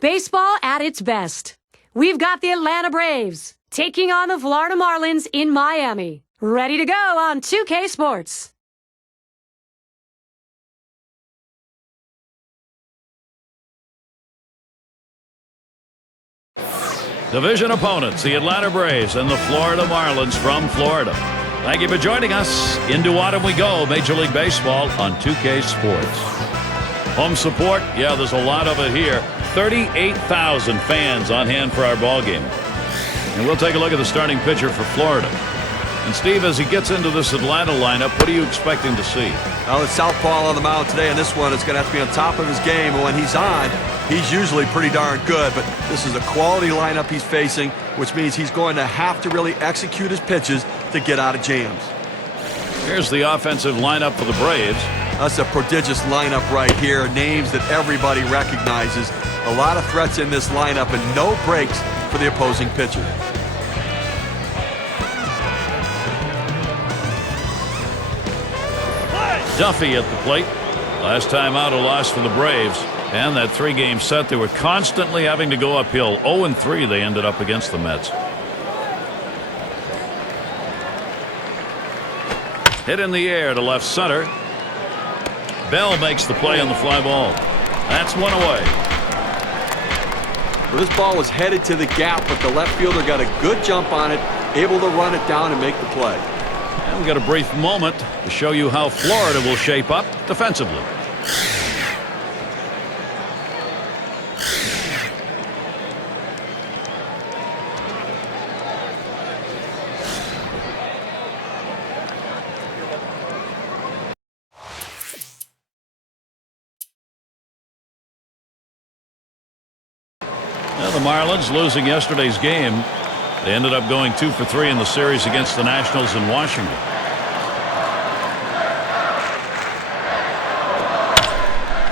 Baseball at its best. We've got the Atlanta Braves taking on the Florida Marlins in Miami. Ready to go on 2K Sports. Division opponents, the Atlanta Braves and the Florida Marlins from Florida. Thank you for joining us. Into autumn we go, Major League Baseball on 2K Sports. Home support, yeah, there's a lot of it here. 38,000 fans on hand for our ball game. And we'll take a look at the starting pitcher for Florida. And Steve, as he gets into this Atlanta lineup, what are you expecting to see? Well, it's southpaw on the mound today, and this one is going to have to be on top of his game. And when he's on, he's usually pretty darn good. But this is a quality lineup he's facing, which means he's going to have to really execute his pitches to get out of jams. Here's the offensive lineup for the Braves. That's a prodigious lineup right here. Names that everybody recognizes. A lot of threats in this lineup and no breaks for the opposing pitcher. Duffy at the plate. Last time out, a loss for the Braves. And that three-game set, they were constantly having to go uphill. 0-3 they ended up against the Mets. Hit in the air to left center. Bell makes the play on the fly ball. That's one away. Well, this ball was headed to the gap, but the left fielder got a good jump on it, able to run it down and make the play. And we've got a brief moment to show you how Florida will shape up defensively. Now the Marlins losing yesterday's game. They ended up going 2 for 3 in the series against the Nationals in Washington.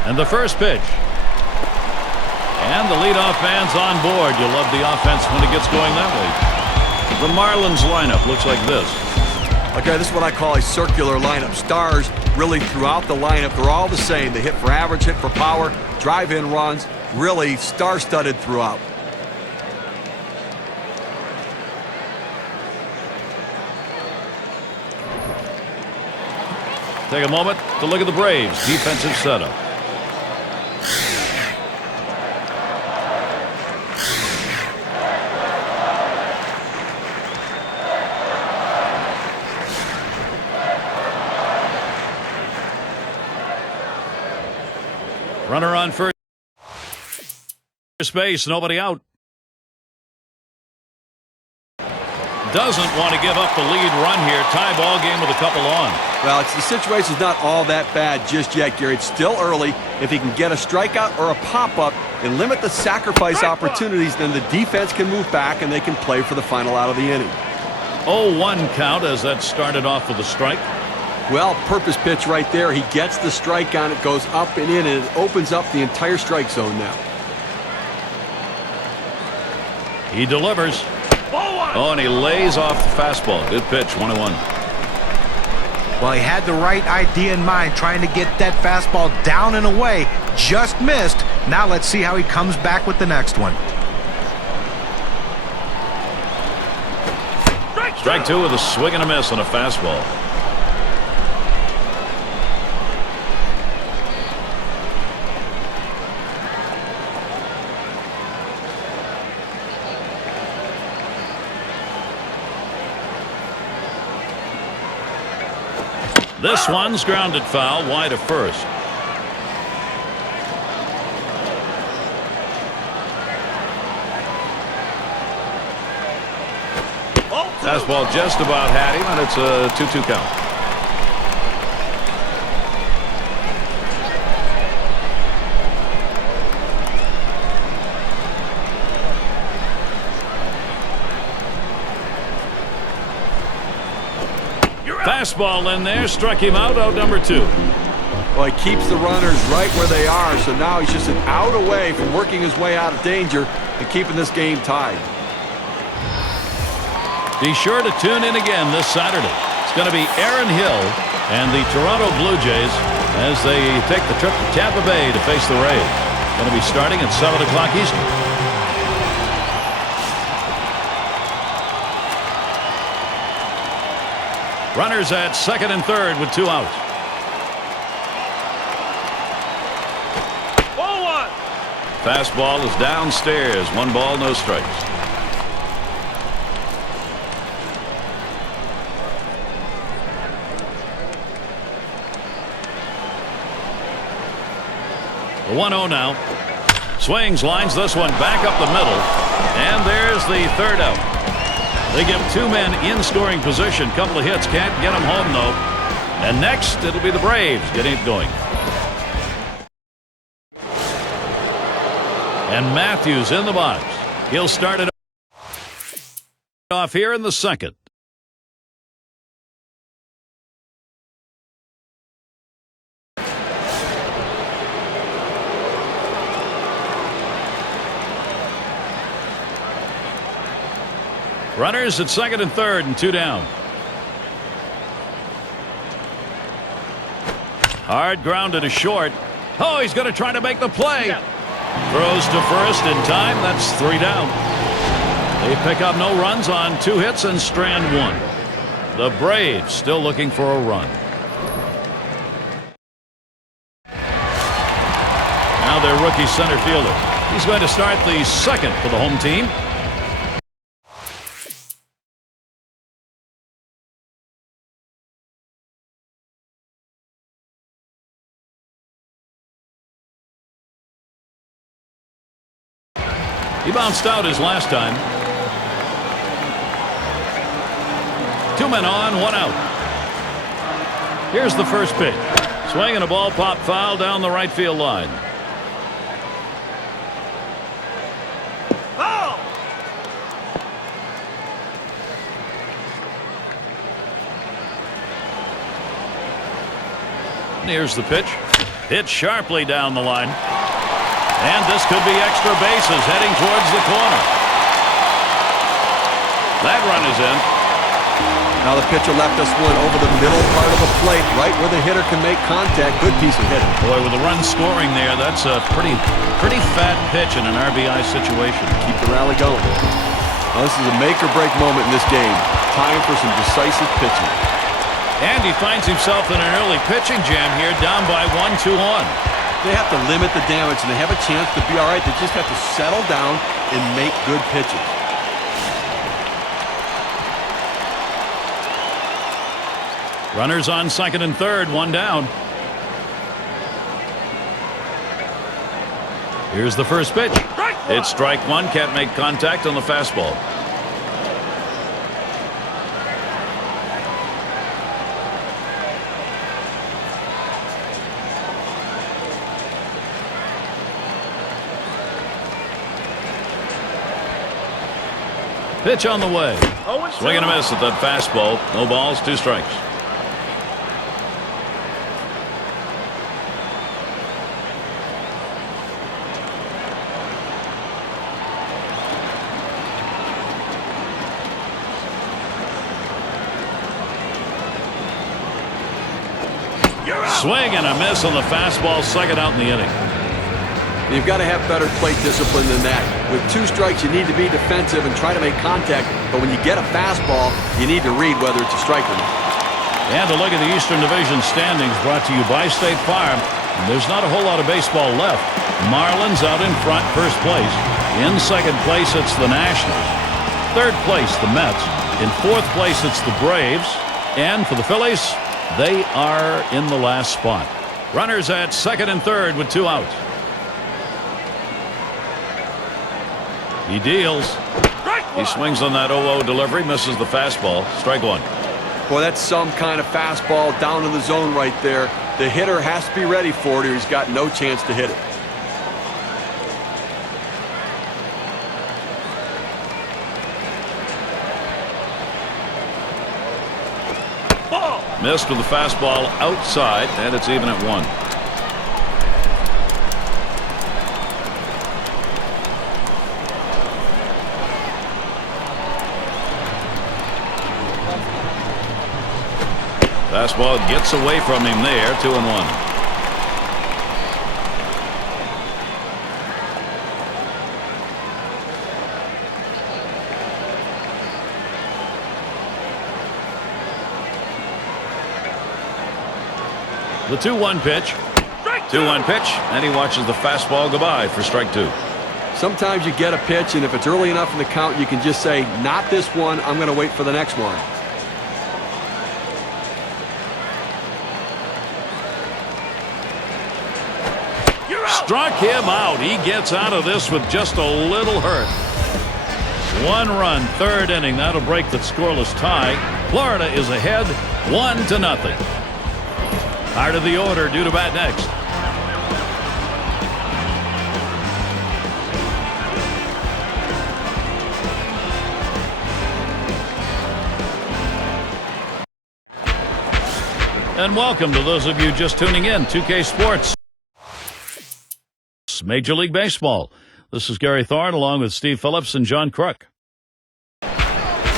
And the first pitch. And the leadoff man's on board. You love the offense when it gets going that way. The Marlins lineup looks like this. Okay, this is what I call a circular lineup. Stars really throughout the lineup. They're all the same. They hit for average, hit for power, drive-in runs. Really star-studded throughout. Take a moment to look at the Braves' defensive setup. Runner on first base, nobody out. Doesn't want to give up the lead run here. Tie ball game with a couple on. Well, the situation's not all that bad just yet, Gary. It's still early. If he can get a strikeout or a pop-up and limit the sacrifice opportunities, then the defense can move back and they can play for the final out of the inning. 0-1 count as that started off with a strike. Well, purpose pitch right there. He gets the strike on it, goes up and in, and it opens up the entire strike zone now. He delivers. Oh, and he lays off the fastball. Good pitch, 1-1. Well, he had the right idea in mind, trying to get that fastball down and away. Just missed. Now let's see how he comes back with the next one. Strike two with a swing and a miss on a fastball. This one's grounded foul, wide of first. Fastball just about had him, and it's a 2-2 count. Fastball in there, struck him out number 2. Well, he keeps the runners right where they are, so now he's just an out away from working his way out of danger and keeping this game tied. Be sure to tune in again this Saturday. It's going to be Aaron Hill and the Toronto Blue Jays as they take the trip to Tampa Bay to face the Rays. Going to be starting at 7 o'clock Eastern. Runners at second and third with 2 outs. Ball 1. Fastball is downstairs. 1 ball, no strikes. The 1-0 now. Swings, lines this one back up the middle. And there's the third out. They give 2 men in scoring position. Couple of hits. Can't get them home, though. And next, it'll be the Braves getting it going. And Matthews in the box. He'll start it off here in the second. Runners at second and third and 2 down. Hard grounded to short. Oh, he's going to try to make the play. Throws to first in time. That's 3 down. They pick up no runs on 2 hits and strand 1. The Braves still looking for a run. Now their rookie center fielder. He's going to start the second for the home team. He bounced out his last time. 2 men on, 1 out. Here's the first pitch. Swing and a ball pop foul down the right field line. Foul! Here's the pitch. Hit sharply down the line. And this could be extra bases heading towards the corner. That run is in. Now the pitcher left us one over the middle part of the plate, right where the hitter can make contact. Good piece of hitting. Boy, with the run scoring there, that's a pretty fat pitch in an RBI situation. Keep the rally going. Now this is a make-or-break moment in this game. Time for some decisive pitching. And he finds himself in an early pitching jam here, down by 1-2 on. They have to limit the damage, and they have a chance to be all right. They just have to settle down and make good pitches. Runners on second and third, 1 down. Here's the first pitch. It's strike 1. Can't make contact on the fastball. Pitch on the way. Swing and a miss at that fastball. No balls, 2 strikes. Swing and a miss on the fastball. Second out in the inning. You've got to have better plate discipline than that. With 2 strikes, you need to be defensive and try to make contact. But when you get a fastball, you need to read whether it's a strike or not. And a look at the Eastern Division standings brought to you by State Farm. There's not a whole lot of baseball left. Marlins out in front, first place. In second place, it's the Nationals. Third place, the Mets. In fourth place, it's the Braves. And for the Phillies, they are in the last spot. Runners at second and third with 2 outs. He deals. He swings on that 0-0 delivery, misses the fastball. Strike 1. Boy, that's some kind of fastball down in the zone right there. The hitter has to be ready for it or he's got no chance to hit it. Missed with the fastball outside, and it's even at 1. Fastball gets away from him there, 2-1. The 2-1 pitch. 2-1 pitch, and he watches the fastball go by for strike 2. Sometimes you get a pitch, and if it's early enough in the count, you can just say, not this one, I'm going to wait for the next one. Struck him out. He gets out of this with just a little hurt. 1 run, 3rd inning. That'll break the scoreless tie. Florida is ahead 1-0. Heart of the order due to bat next. And welcome to those of you just tuning in. 2K Sports. Major League Baseball. This is Gary Thorne along with Steve Phillips and John Crook.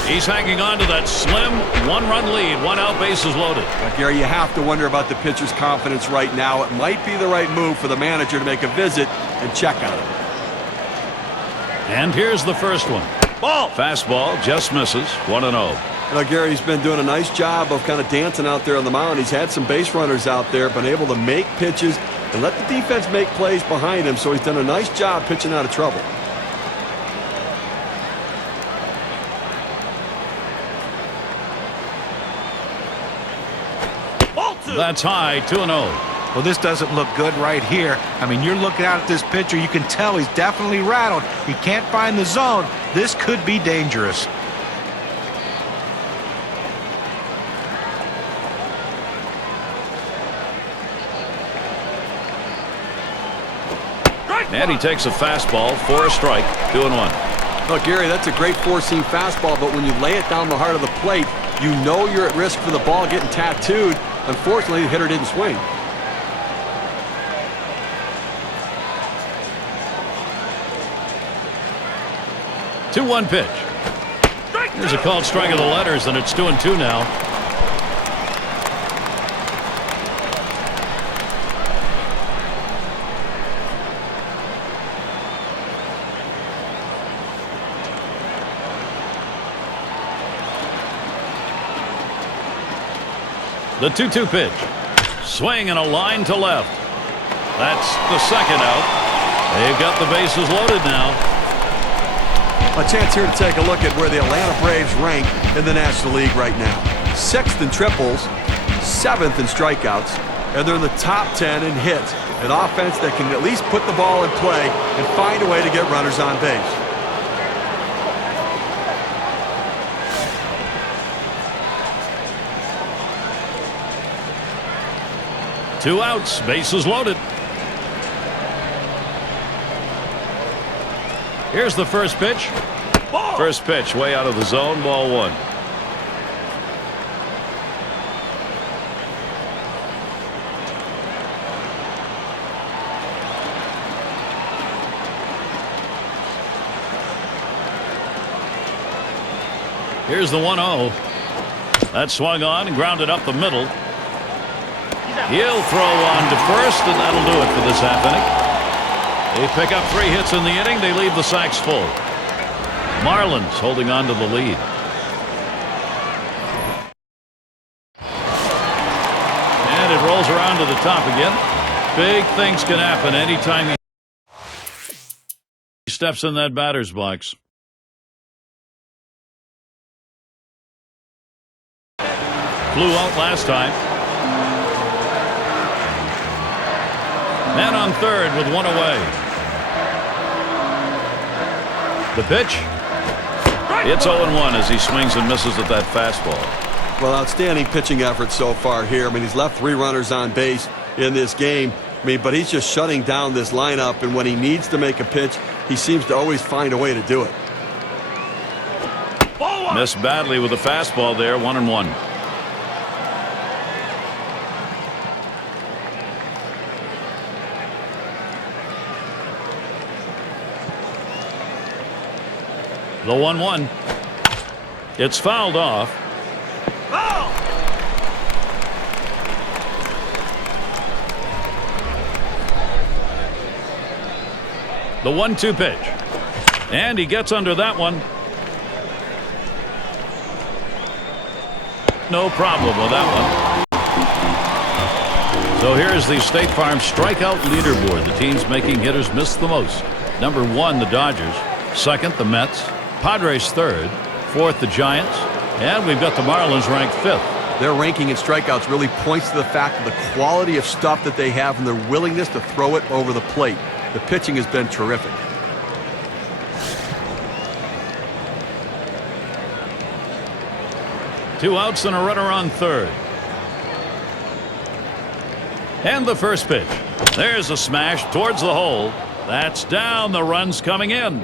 He's hanging on to that slim 1-run lead. 1 out, bases loaded. But Gary, you have to wonder about the pitcher's confidence right now. It might be the right move for the manager to make a visit and check on him. And here's the first one. Ball. Fastball just misses. 1-0. Gary's been doing a nice job of kind of dancing out there on the mound. He's had some base runners out there, been able to make pitches and let the defense make plays behind him, so he's done a nice job pitching out of trouble. That's high, 2-0. Well, this doesn't look good right here. I mean, you're looking out at this pitcher. You can tell he's definitely rattled. He can't find the zone. This could be dangerous. And he takes a fastball for a strike. 2-1. Well, Gary, that's a great four-seam fastball, but when you lay it down the heart of the plate, you know you're at risk for the ball getting tattooed. Unfortunately, the hitter didn't swing. The 2-1 pitch. Here's a called strike of the letters, and it's 2-2 now. The 2-2 pitch. Swing and a line to left. That's the second out. They've got the bases loaded now. A chance here to take a look at where the Atlanta Braves rank in the National League right now. 6th in triples, 7th in strikeouts, and they're in the top 10 in hits. An offense that can at least put the ball in play and find a way to get runners on base. Two outs, bases loaded. Here's the first pitch. Ball. First pitch way out of the zone, ball 1. Here's the 1-0. That swung on and grounded up the middle. He'll throw on to first, and that'll do it for this half inning. They pick up 3 hits in the inning. They leave the sacks full. Marlins holding on to the lead. And it rolls around to the top again. Big things can happen anytime he steps in that batter's box. Flew out last time. Man on third with 1 away. The pitch. It's 0-1 as he swings and misses at that fastball. Well, outstanding pitching effort so far here. I mean, he's left 3 runners on base in this game. I mean, but he's just shutting down this lineup, and when he needs to make a pitch, he seems to always find a way to do it. Missed badly with a fastball there, 1-1. The 1-1. It's fouled off. Foul! The 1-2 pitch. And he gets under that one. No problem with that one. So here's the State Farm strikeout leaderboard. The teams making hitters miss the most. Number 1, the Dodgers. Second, the Mets. Padres third. Fourth, the Giants. And we've got the Marlins ranked 5th. Their ranking in strikeouts really points to the fact of the quality of stuff that they have and their willingness to throw it over the plate. The pitching has been terrific. Two outs and a runner on third. And the first pitch. There's a smash towards the hole. That's down. The run's coming in.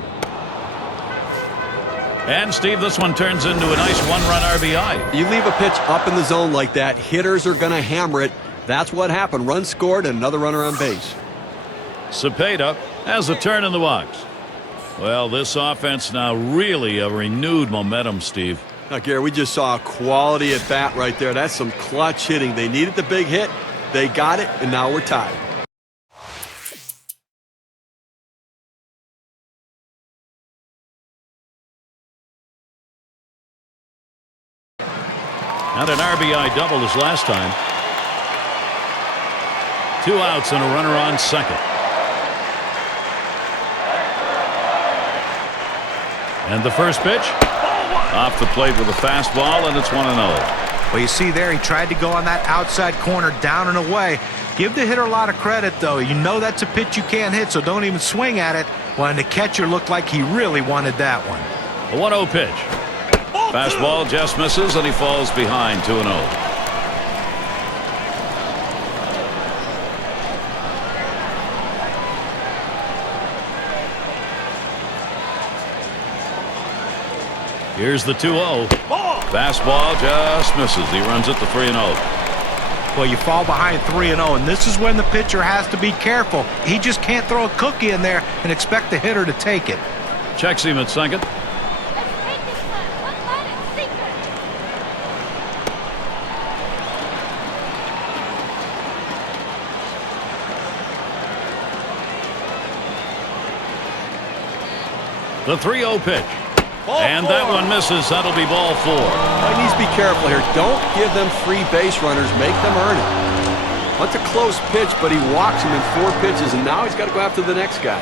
And, Steve, this one turns into a nice one-run RBI. You leave a pitch up in the zone like that, hitters are going to hammer it. That's what happened. Run scored and another runner on base. Cepeda has a turn in the box. Well, this offense now really a renewed momentum, Steve. Now, Gary, we just saw a quality at bat right there. That's some clutch hitting. They needed the big hit. They got it, and now we're tied. Not an RBI double as last time. 2 outs and a runner on second. And the first pitch off the plate with a fastball, and it's 1-0. Well, you see there, he tried to go on that outside corner, down and away. Give the hitter a lot of credit, though. You know that's a pitch you can't hit, so don't even swing at it. Well, and the catcher looked like he really wanted that one. A 1-0 pitch. Fastball just misses, and he falls behind 2-0. Here's the 2-0. Fastball just misses. He runs it to 3-0. Well, you fall behind 3-0, and this is when the pitcher has to be careful. He just can't throw a cookie in there and expect the hitter to take it. Checks him at second. The 3-0 pitch. And that one misses. That'll be ball 4. He needs to be careful here. Don't give them free base runners. Make them earn it. That's a close pitch, but he walks him in 4 pitches, and now he's got to go after the next guy.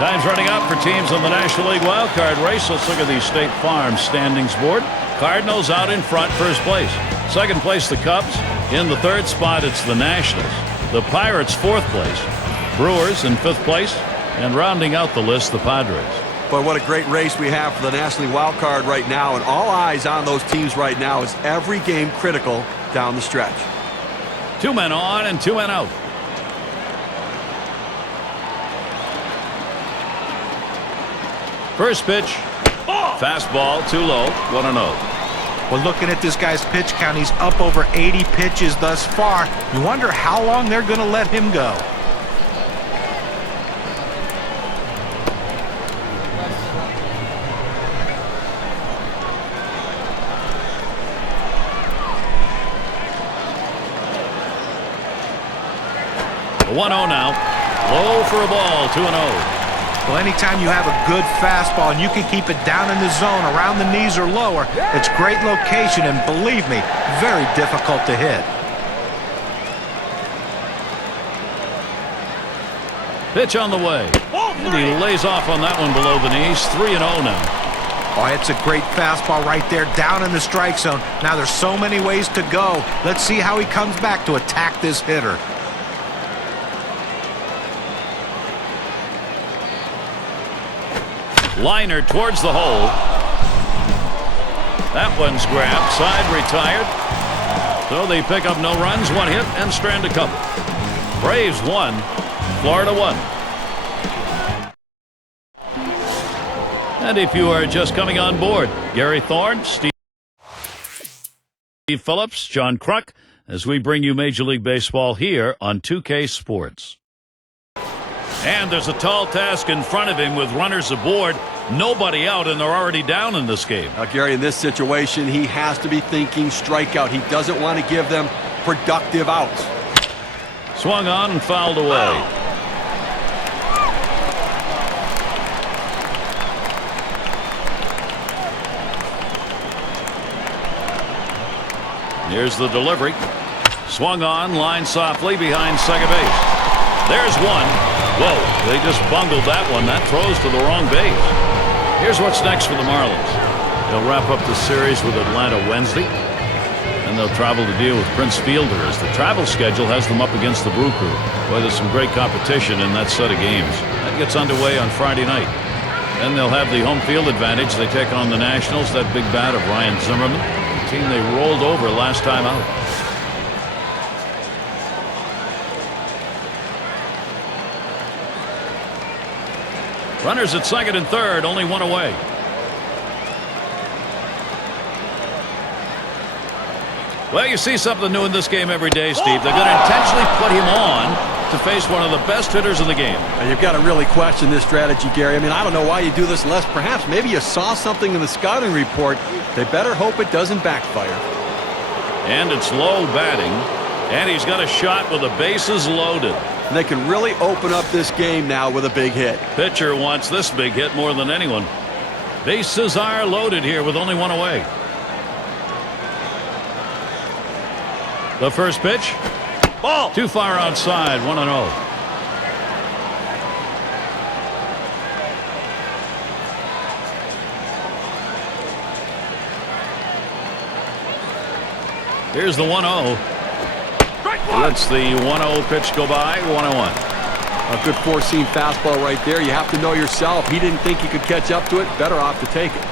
Time's running out for teams in the National League wildcard race. Let's look at the State Farm standings board. Cardinals out in front, first place. Second place, the Cubs. In the third spot, it's the Nationals. The Pirates, fourth place. Brewers in fifth place. And rounding out the list, the Padres. But what a great race we have for the National League wild card right now, and all eyes on those teams right now as every game critical down the stretch. 2 men on and 2 men out. First pitch. Fastball too low. 1-0. Well, looking at this guy's pitch count, he's up over 80 pitches thus far. You wonder how long they're going to let him go. A 1-0 now. Low for a ball. 2-0. Well, anytime you have a good fastball and you can keep it down in the zone around the knees or lower, it's great location and, believe me, very difficult to hit. Pitch on the way. And he lays off on that one below the knees. 3-0 now. Oh, it's a great fastball right there down in the strike zone. Now there's so many ways to go. Let's see how he comes back to attack this hitter. Liner towards the hole. That one's grabbed. Side retired. So they pick up no runs, 1 hit, and strand a couple. Braves 1, Florida 1. And if you are just coming on board, Gary Thorne, Steve Phillips, John Kruk, as we bring you Major League Baseball here on 2K Sports. And there's a tall task in front of him with runners aboard, nobody out, and they're already down in this game. Now, Gary, in this situation, he has to be thinking strikeout. He doesn't want to give them productive outs. Swung on and fouled away. Here's the delivery. Swung on, line softly behind second base. There's one. Whoa, they just bungled that one. That throws to the wrong base. Here's what's next for the Marlins. They'll wrap up the series with Atlanta Wednesday. And they'll travel to deal with Prince Fielder as the travel schedule has them up against the Brew Crew. Boy, there's some great competition in that set of games. That gets underway on Friday night. Then they'll have the home field advantage. They take on the Nationals, that big bat of Ryan Zimmerman, the team they rolled over last time out. Runners at second and third, only one away. Well, you see something new in this game every day, Steve. They're going to intentionally put him on to face one of the best hitters in the game. Now, you've got to really question this strategy, Gary. I mean, I don't know why you do this unless perhaps maybe you saw something in the scouting report. They better hope it doesn't backfire. And it's low batting. And he's got a shot with the bases loaded. And they can really open up this game now with a big hit. Pitcher wants this big hit more than anyone. Bases are loaded here with only one away. The first pitch. Ball. Too far outside, 1-0. Here's the 1-0. Lets the 1-0 pitch go by, 1-1. A good four-seam fastball right there. You have to know yourself. He didn't think he could catch up to it. Better off to take it.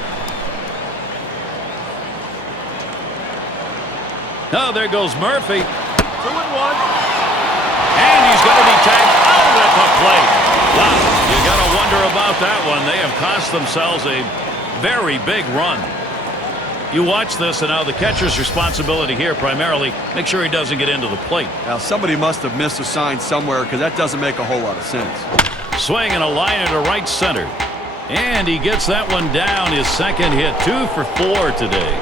Oh, there goes Murphy. 2-1. And he's going to be tagged out at the plate. Wow, you got to wonder about that one. They have cost themselves a very big run. You watch this, and now the catcher's responsibility here primarily, make sure he doesn't get into the plate. Now, somebody must have missed a sign somewhere because that doesn't make a whole lot of sense. Swing and a line to right center. And he gets that one down, his second hit, 2 for 4 today.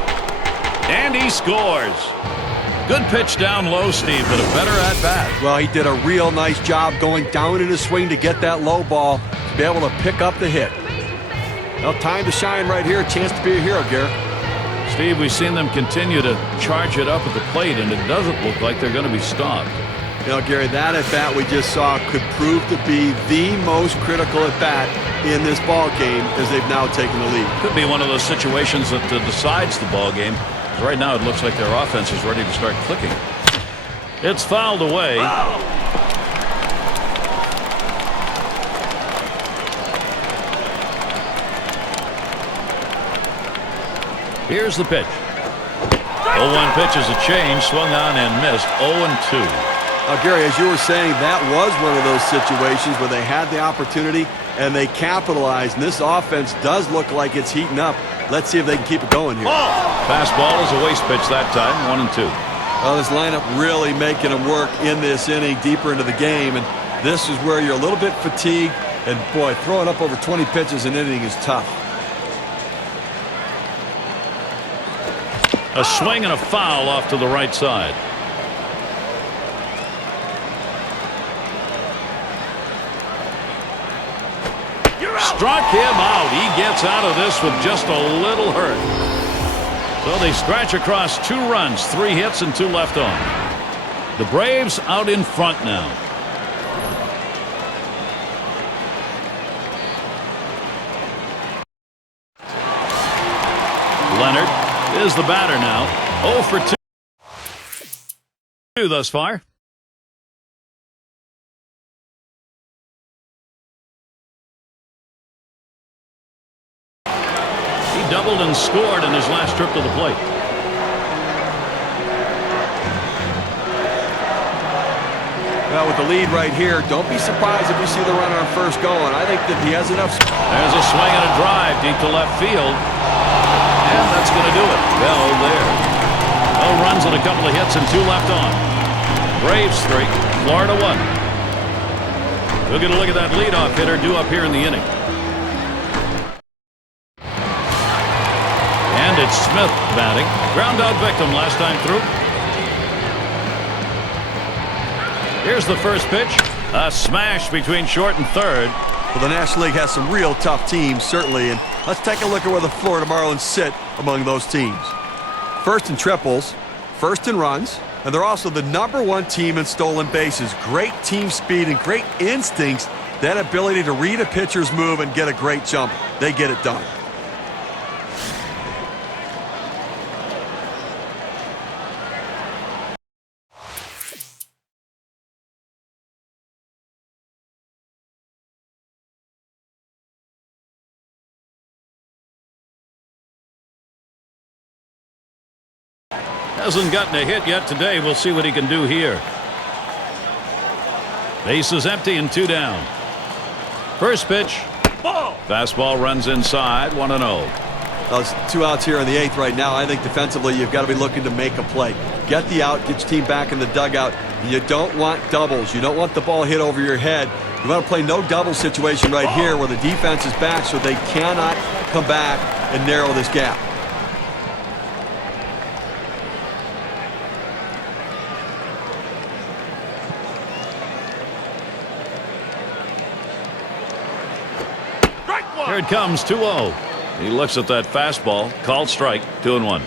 And he scores. Good pitch down low, Steve, but a better at bat. Well, he did a real nice job going down in his swing to get that low ball to be able to pick up the hit. Well, time to shine right here. A chance to be a hero, Garrett. Steve, we've seen them continue to charge it up at the plate, and it doesn't look like they're going to be stopped. You know, Gary, that at-bat we just saw could prove to be the most critical at-bat in this ball game as they've now taken the lead. Could be one of those situations that decides the ball game. Right now, it looks like their offense is ready to start clicking. It's fouled away. Here's the pitch. 0-1 pitch is a change, swung on and missed. 0-2. Now, Gary, as you were saying, that was one of those situations where they had the opportunity and they capitalized. And this offense does look like it's heating up. Let's see if they can keep it going here. Fastball is a waste pitch that time, 1-2. Well, this lineup really making them work in this inning deeper into the game. And this is where you're a little bit fatigued. And, boy, throwing up over 20 pitches an inning is tough. A swing and a foul off to the right side. Struck him out. He gets out of this with just a little hurt. So they scratch across 2 runs, 3 hits, and 2 left on. The Braves out in front now. Leonard is the batter now. 0 for 2 thus far. He doubled and scored in his last trip to the plate. Well, with the lead right here, don't be surprised if you see the runner on first going. I think that he has enough. There's a swing and a drive deep to left field. And that's going to do it. Bell there. Bell runs on a couple of hits and 2 left on. Braves 3, Florida 1. We'll get a look at that leadoff hitter due up here in the inning. And it's Smith batting. Ground out victim last time through. Here's the first pitch. A smash between short and third. Well, the National League has some real tough teams, certainly, and let's take a look at where the Florida Marlins sit among those teams. First in triples, first in runs, And they're also the #1 team in stolen bases. Great team speed and great instincts. That ability to read a pitcher's move and get a great jump. They get it done. Hasn't gotten a hit yet today. We'll see what he can do here. Base is empty and 2 down. First pitch. Ball. Fastball runs inside. 1-0. Those 2 outs here in the 8th right now. I think defensively you've got to be looking to make a play. Get the out, get your team back in the dugout. You don't want doubles. You don't want the ball hit over your head. You want to play no double situation right here where the defense is back so they cannot come back and narrow this gap. Here it comes, 2-0. He looks at that fastball, called strike, 2-1.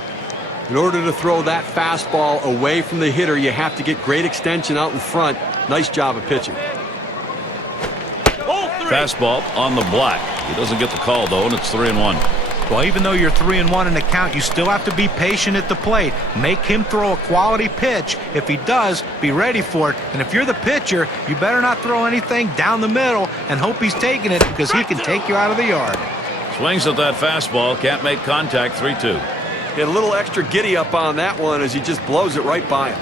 In order to throw that fastball away from the hitter, you have to get great extension out in front. Nice job of pitching. Fastball on the block. He doesn't get the call, though, and it's 3-1. Well, even though you're 3-1 in the count, you still have to be patient at the plate. Make him throw a quality pitch. If he does, be ready for it. And if you're the pitcher, you better not throw anything down the middle and hope he's taking it because he can take you out of the yard. Swings at that fastball, can't make contact, 3-2. Get a little extra giddy up on that one as he just blows it right by him.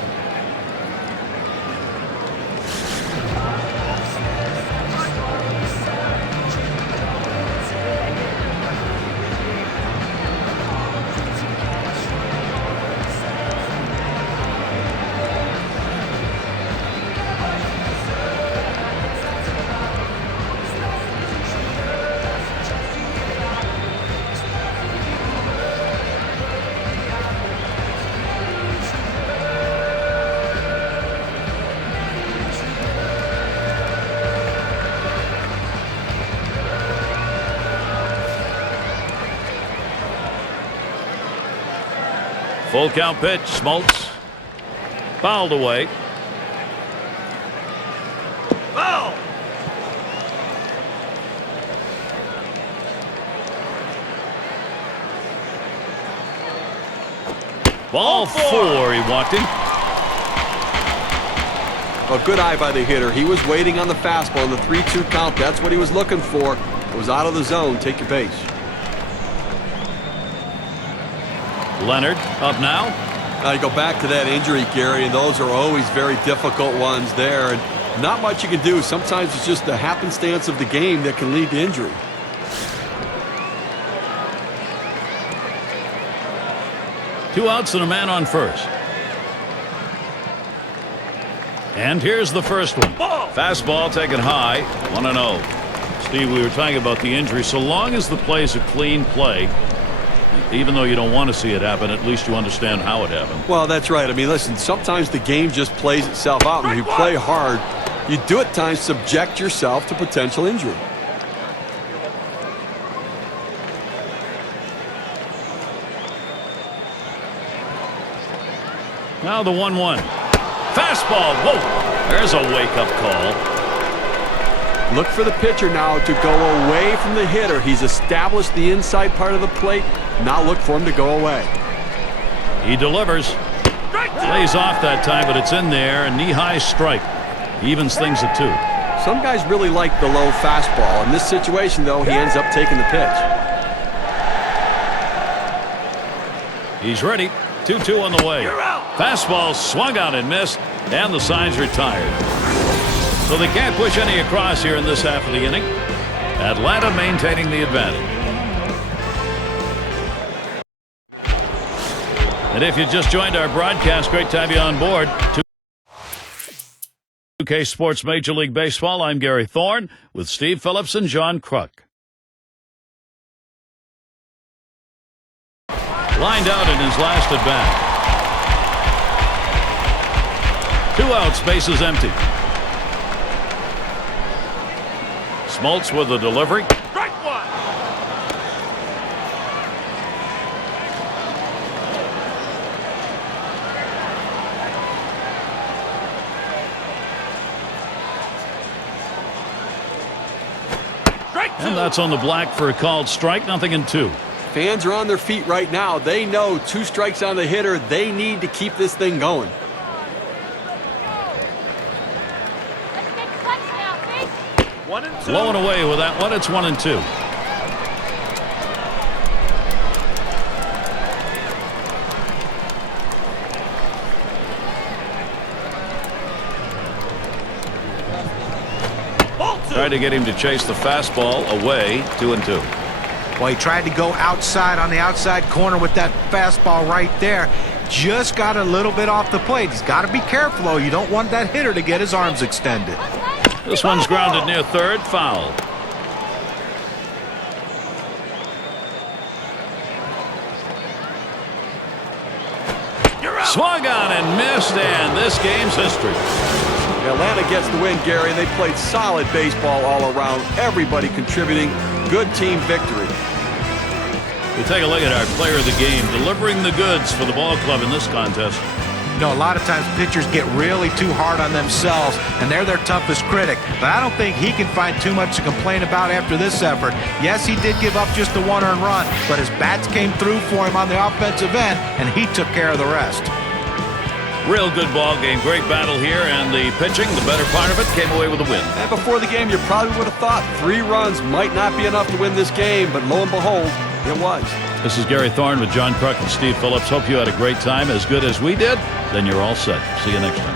Full count pitch. Smoltz. Fouled away. Foul. Ball 4. He walked him. A good eye by the hitter. He was waiting on the fastball in the 3-2 count. That's what he was looking for. It was out of the zone. Take your base. Leonard up now. Now you go back to that injury, Gary, and those are always very difficult ones there. And not much you can do. Sometimes it's just the happenstance of the game that can lead to injury. Two outs and a man on first. And here's the first one. Fastball taken high. 1-0. Steve, we were talking about the injury. So long as the play's a clean play, even though you don't want to see it happen, at least you understand how it happened. Well, that's right. I mean, listen, sometimes the game just plays itself out. When you play hard, you do at times subject yourself to potential injury. Now the 1-1. Fastball. Whoa. There's a wake-up call. Look for the pitcher now to go away from the hitter. He's established the inside part of the plate. Now look for him to go away. He delivers. Lays off that time, but it's in there. A knee-high strike. Evens things at 2. Some guys really like the low fastball. In this situation, though, he ends up taking the pitch. He's ready. 2-2 on the way. Fastball swung out and missed, and the sign's retired. So they can't push any across here in this half of the inning. Atlanta maintaining the advantage. And if you just joined our broadcast, great to have you on board. 2K Sports Major League Baseball, I'm Gary Thorne with Steve Phillips and John Kruk. Lined out in his last at bat. 2 outs, bases empty. Smoltz with the delivery. Strike 1. And that's on the black for a called strike, 0-2. Fans are on their feet right now. They know 2 strikes on the hitter. They need to keep this thing going. Blowing away with that one. It's 1-2. Tried to get him to chase the fastball away. 2-2. Well, he tried to go outside on the outside corner with that fastball right there. Just got a little bit off the plate. He's got to be careful, though. You don't want that hitter to get his arms extended. This one's grounded near third. Foul. Swung on and missed, and this game's history. Atlanta gets the win, Gary. They played solid baseball all around. Everybody contributing. Good team victory. We take a look at our player of the game, delivering the goods for the ball club in this contest. You know, a lot of times pitchers get really too hard on themselves, and they're their toughest critic. But I don't think he can find too much to complain about after this effort. Yes, he did give up just the 1 earned run, but his bats came through for him on the offensive end, and he took care of the rest. Real good ball game. Great battle here, and the pitching, the better part of it, came away with a win. And before the game, you probably would have thought 3 runs might not be enough to win this game, but lo and behold, it was. This is Gary Thorne with John Kruk and Steve Phillips. Hope you had a great time, as good as we did. Then you're all set. See you next time.